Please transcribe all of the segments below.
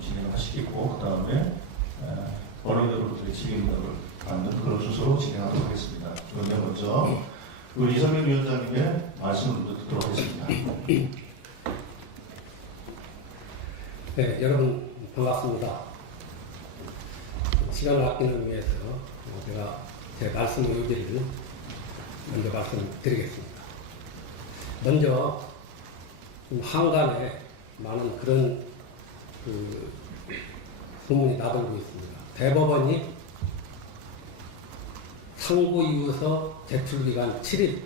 좀 진행을 하시겠고, 그 다음에 언론으로부터의 책임을 받는 그런 순서로 진행하도록 하겠습니다. 그런데 먼저 우리 이성윤 위원장님의 말씀을 먼저 듣도록 하겠습니다. 네, 여러분 반갑습니다. 시간을 아끼는 위해서 제가 제 말씀 요지를 먼저 말씀드리겠습니다. 먼저 한간에 많은 그런 소문이 나돌고 있습니다. 대법원이 상고이유서 제출기간 7일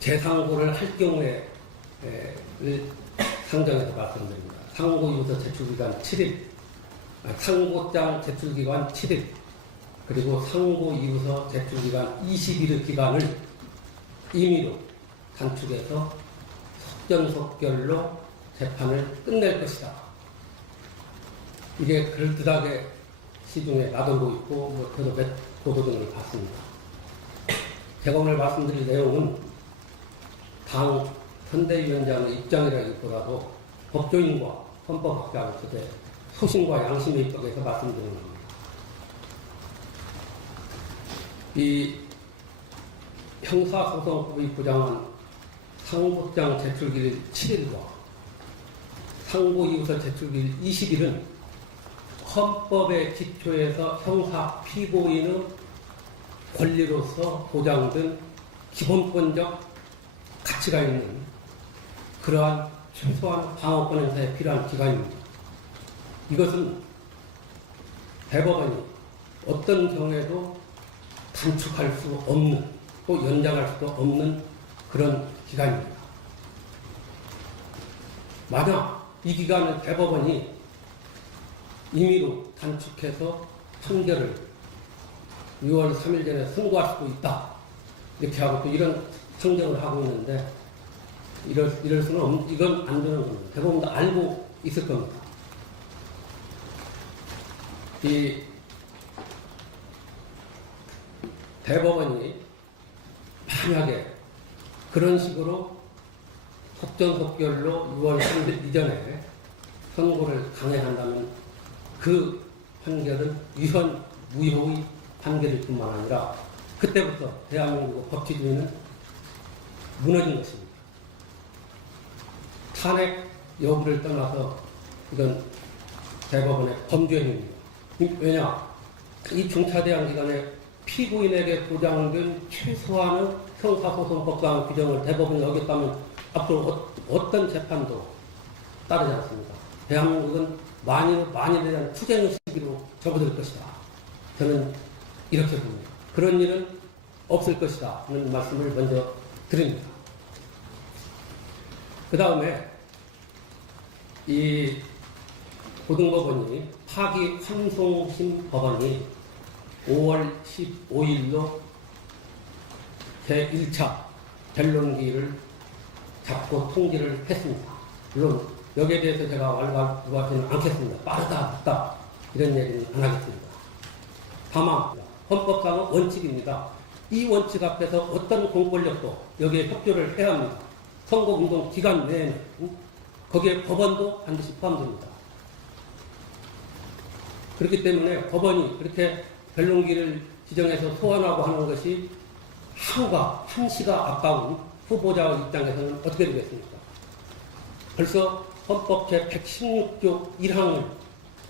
재상고를 할 경우에 상정해서 말씀드립니다. 상고이유서 제출기간 7일, 상고장 제출기간 7일, 그리고 상고이유서 제출기간 20일의 기간을 임의로 단축해서 속전속결로 재판을 끝낼 것이다. 이게 그럴듯하게 시중에 나돌고 있고, 저도 몇 보도 등을 봤습니다. 제가 오늘 말씀드릴 내용은 당 선대위원장의 입장이라기보다도 법조인과 헌법학자로서의 소신과 양심에 입각해서 말씀드리는 겁니다. 이 형사소송법이 부정한 상고장 제출기일 7일과 상고이유서 제출기일 20일은 헌법의 기초에서 형사 피고인의 권리로서 보장된 기본권적 가치가 있는 그러한 최소한 방어권 행사에 필요한 기간입니다. 이것은 대법원이 어떤 경우에도 단축할 수 없는, 또 연장할 수도 없는 그런 기간입니다. 만약 이 기간을 대법원이 임의로 단축해서 판결을 6월 3일 전에 선고할 수도 있다. 이렇게 하고 또 이런 상정을 하고 있는데, 이럴 수는 없는, 이건 안 되는 겁니다. 대법원도 알고 있을 겁니다. 이 대법원이 만약에 그런 식으로 속전속결로 6월 3일 이전에 선고를 강행한다면 그 판결은 위헌, 무효의 판결일 뿐만 아니라 그때부터 대한민국 법치주의는 무너진 것입니다. 탄핵 여부를 떠나서 이건 대법원의 범죄행위입니다. 왜냐? 이 중차대항 기간에 피고인에게 보장된 최소한의 형사소송법상 규정을 대법원이 어겼다면 앞으로 어떤 재판도 따르지 않습니다. 대한민국은 만인에 대한 투쟁의 시기로 접어들 것이다. 저는 이렇게 봅니다. 그런 일은 없을 것이다 하는 말씀을 먼저 드립니다. 그 다음에 이 고등법원이 파기 환송심 법안이 5월 15일로 제1차 변론기를 잡고 통지를 했습니다. 물론 여기에 대해서 제가 왈가왈부하지는 않겠습니다. 빠르다, 늦다 이런 얘기는 안 하겠습니다. 다만 헌법상의 원칙입니다. 이 원칙 앞에서 어떤 공권력도 여기에 협조를 해야 합니다. 선거운동 기간 내에는 거기에 법원도 반드시 포함됩니다. 그렇기 때문에 법원이 그렇게 변론기를 지정해서 소환하고 하는 것이 한시가 아까운 후보자의 입장에서는 어떻게 되겠습니까? 벌써 헌법 제116조 1항을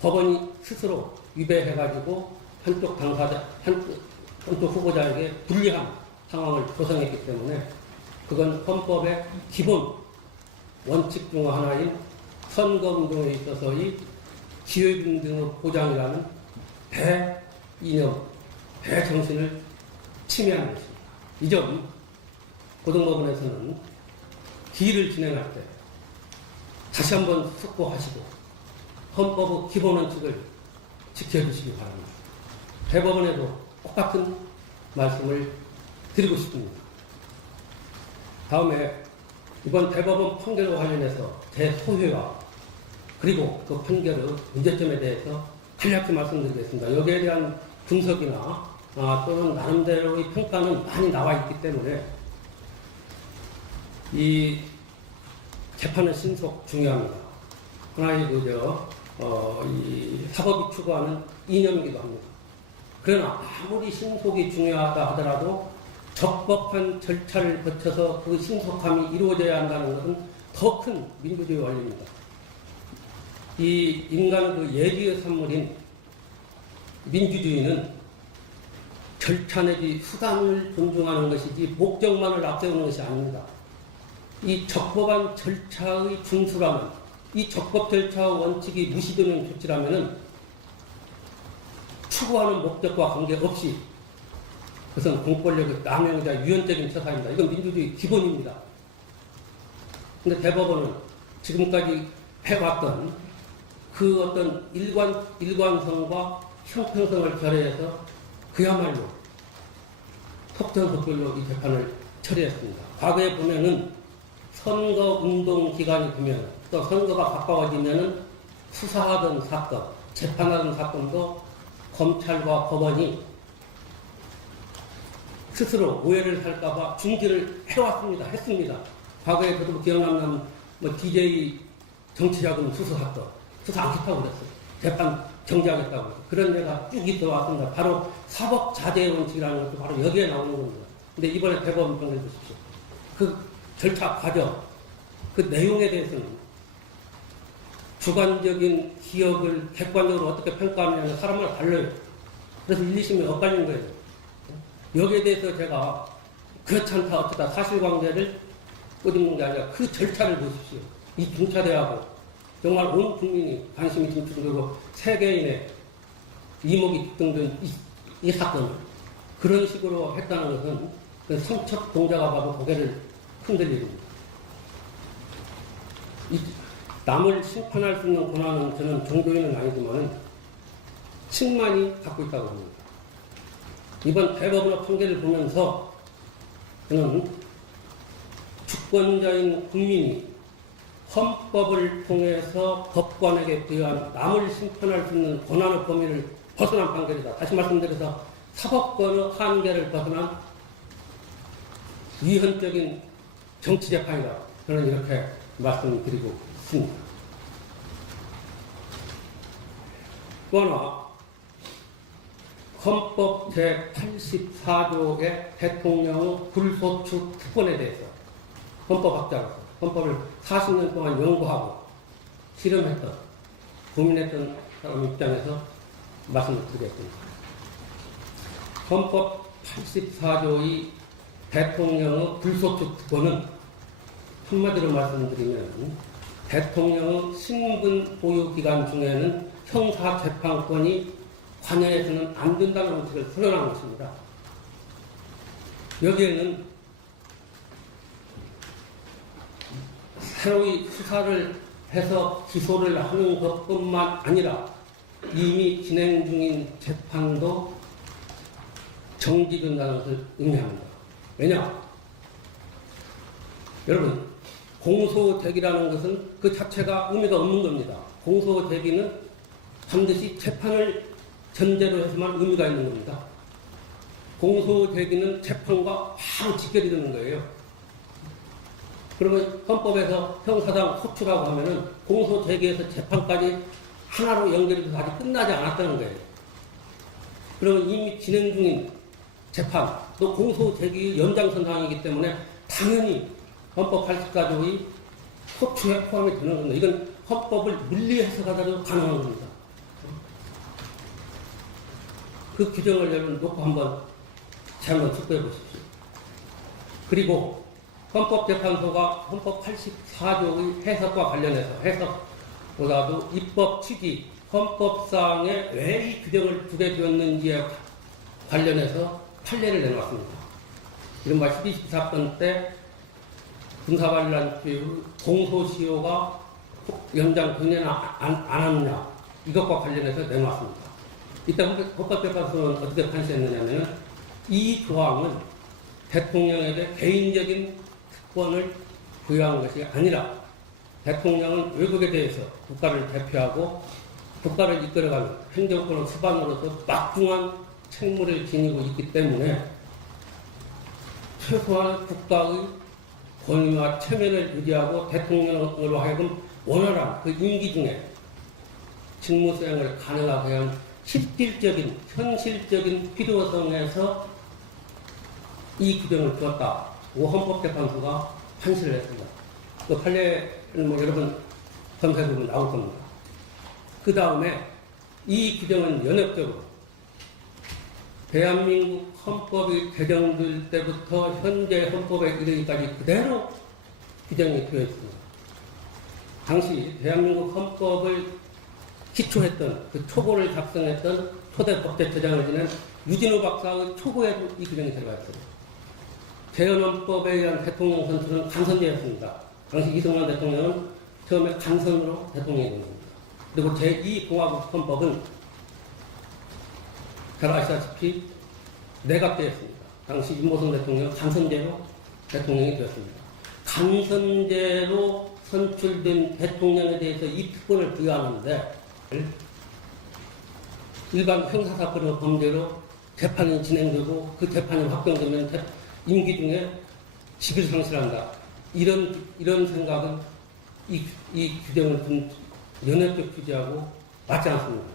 법원이 스스로 위배해가지고 한쪽 당사자, 한쪽 후보자에게 불리한 상황을 조성했기 때문에 그건 헌법의 기본 원칙 중 하나인 선거운동에 있어서의 기회등등의 보장이라는 대이념, 대정신을 침해하는 것입니다. 이 점 고등법원에서는 기일을 진행할 때 다시 한번 숙고하시고 헌법의 기본 원칙을 지켜주시기 바랍니다. 대법원에도 똑같은 말씀을 드리고 싶습니다. 다음에 이번 대법원 판결과 관련해서 제 소회와 그리고 그 판결의 문제점에 대해서 간략히 말씀드리겠습니다. 여기에 대한 분석이나 또는 나름대로의 평가는 많이 나와 있기 때문에 이 재판의 신속 중요합니다. 하나의 이 사법이 추구하는 이념이기도 합니다. 그러나 아무리 신속이 중요하다 하더라도 적법한 절차를 거쳐서 그 신속함이 이루어져야 한다는 것은 더 큰 민주주의 원리입니다. 이 인간의 그 예지의 산물인 민주주의는 절차 내지 수단을 존중하는 것이지 목적만을 앞세우는 것이 아닙니다. 이 적법한 절차의 준수라면, 이 적법 절차의 원칙이 무시되는 조치라면 추구하는 목적과 관계없이 그것은 공권력의 남용이자 유연적인 처사입니다. 이건 민주주의 기본입니다. 근데 대법원은 지금까지 해왔던 그 어떤 일관성과 형평성을 결여해서 그야말로 속전속결로 이 재판을 처리했습니다. 과거에 보면은 선거운동 기간이 되면 또 선거가 가까워지면은 수사하던 사건, 재판하던 사건도 검찰과 법원이 스스로 오해를 살까봐 중지를 했습니다. 과거에 저도 기억나는 DJ 정치자금 수사 사건, 수사 않겠다고 그랬어요. 재판 정지하겠다고 그랬어요. 그런 예가 쭉 있어 왔습니다. 바로 사법 자제의 원칙이라는 것도 바로 여기에 나오는 겁니다. 근데 이번에 대법원 평가해 주십시오. 그 절차 과정, 그 내용에 대해서는 주관적인 기억을 객관적으로 어떻게 평가하느냐는 사람마다 달라요. 그래서 1, 2심이 엇갈린 거예요. 여기에 대해서 제가 그렇지 않다 어쩌다 사실관계를 꼬집는 게 아니라 그 절차를 보십시오. 이 중차대하고 정말 온 국민이 관심이 집중되고 세계인의 이목이 집중된 이 사건을 그런 식으로 했다는 것은 그 성첩 동자가 봐도 고개를 흔들립니다. 남을 심판할 수 있는 권한은 저는 종교인은 아니지만 층만이 갖고 있다고 합니다. 이번 대법원 판결을 보면서 저는 주권자인 국민이 헌법을 통해서 법관에게 부여한 남을 심판할 수 있는 권한의 범위를 벗어난 판결이다. 다시 말씀드려서 사법권의 한계를 벗어난 위헌적인 정치재판이다. 저는 이렇게 말씀드리고 있습니다. 또 하나, 헌법 제84조의 대통령의 불소추 특권에 대해서 헌법학자로서 헌법을 40년 동안 연구하고 실험했던, 고민했던 사람 입장에서 말씀을 드리겠습니다. 헌법 84조의 대통령의 불소추 특권은 한마디로 말씀드리면 대통령의 신분 보유 기간 중에는 형사재판권이 관여해서는 안 된다는 원칙을 선언한 것입니다. 여기에는 새로이 수사를 해서 기소를 하는 것뿐만 아니라 이미 진행 중인 재판도 정지된다는 것을 의미합니다. 왜냐? 여러분, 공소제기라는 것은 그 자체가 의미가 없는 겁니다. 공소제기는 반드시 재판을 전제로 해서만 의미가 있는 겁니다. 공소제기는 재판과 바로 직결이 되는 거예요. 그러면 헌법에서 형사상 호출하고 하면은 공소제기에서 재판까지 하나로 연결이 돼서 아직 끝나지 않았다는 거예요. 그러면 이미 진행 중인 재판, 또 공소제기의 연장선상이기 때문에 당연히 헌법 84조의 호출에 포함이 되는 겁니다. 이건 헌법을 물리해서 가져도 가능한 겁니다. 그 규정을 여러분 놓고 한번 숙고해 보십시오. 그리고 헌법재판소가 헌법 84조의 해석과 관련해서 해석보다도 입법 취지, 헌법상에 왜 이 규정을 두게 되었는지에 관련해서 판례를 내놓았습니다. 이른바 12.10 사건 때 군사반란죄의 공소시효가 연장되느냐 안 하느냐 이것과 관련해서 내놓았습니다. 이때 헌법재판소는 어떻게 판시했느냐면 이 조항은 대통령에게 개인적인 특권을 부여한 것이 아니라 대통령은 외국에 대해서 국가를 대표하고 국가를 이끌어가는 행정권의 수반으로서 막중한 책무를 지니고 있기 때문에 최소한 국가의 권위와 체면을 유지하고 대통령으로 하여금 원활한 그 임기 중에 직무 수행을 가능하게 한 실질적인, 현실적인 필요성에서 이 규정을 두었다고 헌법재판소가 판시를 했습니다. 그 판례는 뭐 여러분 검사해보면 나올 겁니다. 그 다음에 이 규정은 연역적으로 대한민국 헌법이 개정될 때부터 현재 헌법에 이르기까지 그대로 규정이 되어 있습니다. 당시 대한민국 헌법을 기초했던 그 초고를 작성했던 초대 법제처장을 지낸 유진호 박사의 초고에도 이 규정이 들어가 있습니다. 재헌헌법에 의한 대통령 선출은 간선제였습니다. 당시 이승만 대통령은 처음에 간선으로 대통령이 된 겁니다. 그리고 제2공화국 헌법은 잘 아시다시피 내각제였습니다. 당시 윤모선 대통령 간선제로 대통령이 되었습니다. 간선제로 선출된 대통령에 대해서 이 특권을 부여하는데 일반 형사사건의 범죄로 재판이 진행되고 그 재판이 확정되면 임기 중에 직을 상실한다. 이런 생각은 이 규정을 둔 연역적 규제하고 맞지 않습니다.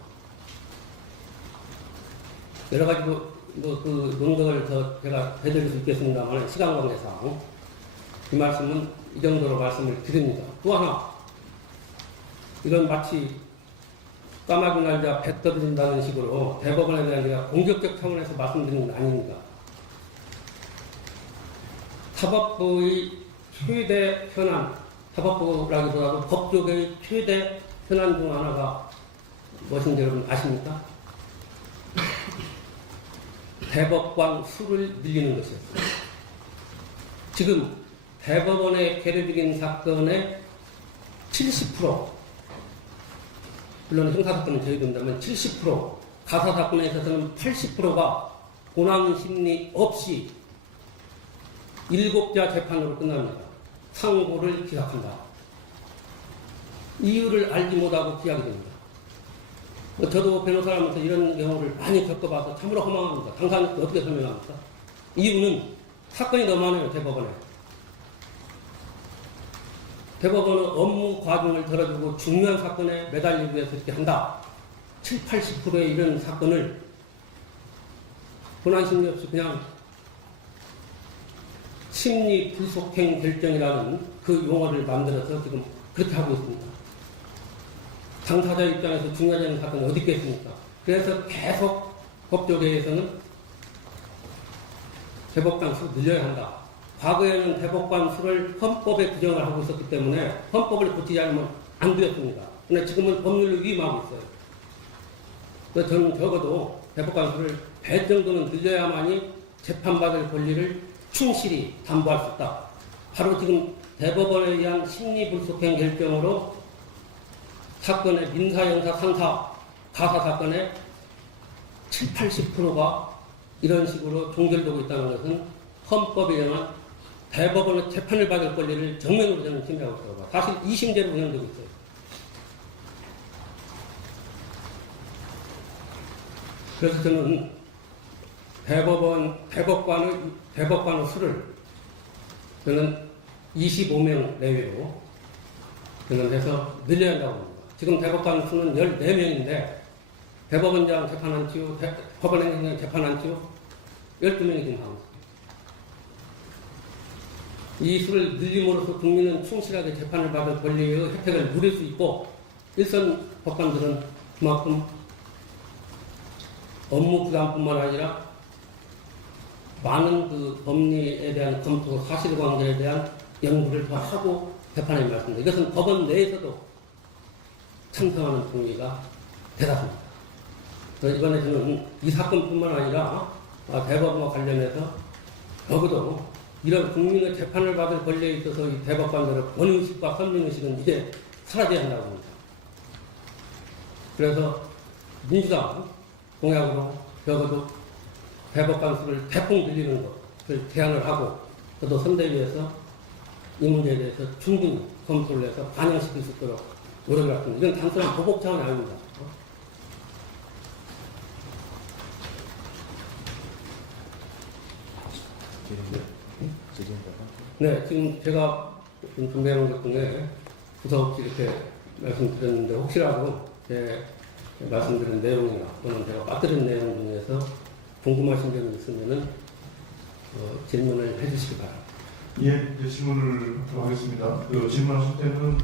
여러 가지 그 논거를 더 제가 해드릴 수 있겠습니다만 시간 관계상 이 말씀은 이 정도로 말씀을 드립니다. 또 하나 이런 마치 까마귀 날자 배 떠들린다는 식으로 대법원에 대한 제가 공격적 차원에서 말씀드리는 건 아닙니다. 사법부의 최대 현안, 사법부라기보다도 법조계의 최대 현안 중 하나가 무엇인지 여러분 아십니까? 대법관 수를 늘리는 것이었습니다. 지금 대법원에 계류적인 사건의 70%, 물론 형사사건은 제외된다면 70%, 가사사건에 있어서는 80%가 고난심리 없이 7자 재판으로 끝납니다. 상고를 기각한다. 이유를 알지 못하고 기각이 됩니다. 저도 변호사라면서 이런 경우를 많이 겪어봐서 참으로 허망합니다. 당사자한테 어떻게 설명합니까? 이유는 사건이 너무 많아요, 대법원에. 대법원은 업무 과정을 덜어주고 중요한 사건에 매달리기 위해서 이렇게 한다. 70, 80%의 이런 사건을 고난심리 없이 그냥 심리 불속행 결정이라는 그 용어를 만들어서 지금 그렇게 하고 있습니다. 당사자 입장에서 중요하지 않은 사건이 어디 있겠습니까? 그래서 계속 법조계에서는 대법관 수를 늘려야 한다. 과거에는 대법관 수를 헌법에 규정을 하고 있었기 때문에 헌법을 고치지 않으면 안 되었습니다. 그런데 지금은 법률로 위임하고 있어요. 그래서 저는 적어도 대법관 수를 배 정도는 늘려야만이 재판받을 권리를 충실히 담보할 수 있다. 바로 지금 대법원에 의한 심리불속행 결정으로 사건의 민사, 형사, 상사, 가사 사건의 70, 80%가 이런 식으로 종결되고 있다는 것은 헌법에 의한 대법원의 재판을 받을 권리를 정면으로 저는 침해하고 있다고 봐요. 사실 2심제로 운영되고 있어요. 그래서 저는 대법관의 수를 저는 25명 내외로 저는 해서 늘려야 한다고 합니다. 지금 대법관 수는 14명인데 대법원장 재판한치요, 법원행정장 재판한치요 12명이 지금 하고 있습니다. 이 수를 늘림으로써 국민은 충실하게 재판을 받을 권리의 혜택을 누릴 수 있고 일선 법관들은 그만큼 업무 부담뿐만 아니라 많은 그 법리에 대한 검토, 사실관계에 대한 연구를 더 하고 재판에 임했습니다. 이것은 법원 내에서도 찬성하는 동의가 대다수입니다. 그래서 이번에 저는 이 사건뿐만 아니라 대법원과 관련해서 적어도 이런 국민의 재판을 받을 권리에 있어서 이 대법관들의 권위의식과 선민의식은 이제 사라져야 한다고 합니다. 그래서 민주당 공약으로 적어도 대법관 수를 대폭 늘리는 것을 제안을 하고 저도 선대위에서 이 문제에 대해서 충분히 검토를 해서 반영시킬 수 있도록 노력을 했습니다. 이건 단순한 보복 차원이 아닙니다. 네, 지금 제가 준비해놓은 것 중에 부서 없이 이렇게 말씀드렸는데 혹시라도 제 말씀드린 내용이나 또는 제가 빠뜨린 내용 중에서 궁금하신 점이 있으면은 질문을 해주시기 바랍니다. 예, 이제 질문을 하도록 하겠습니다. 그 질문하실 때는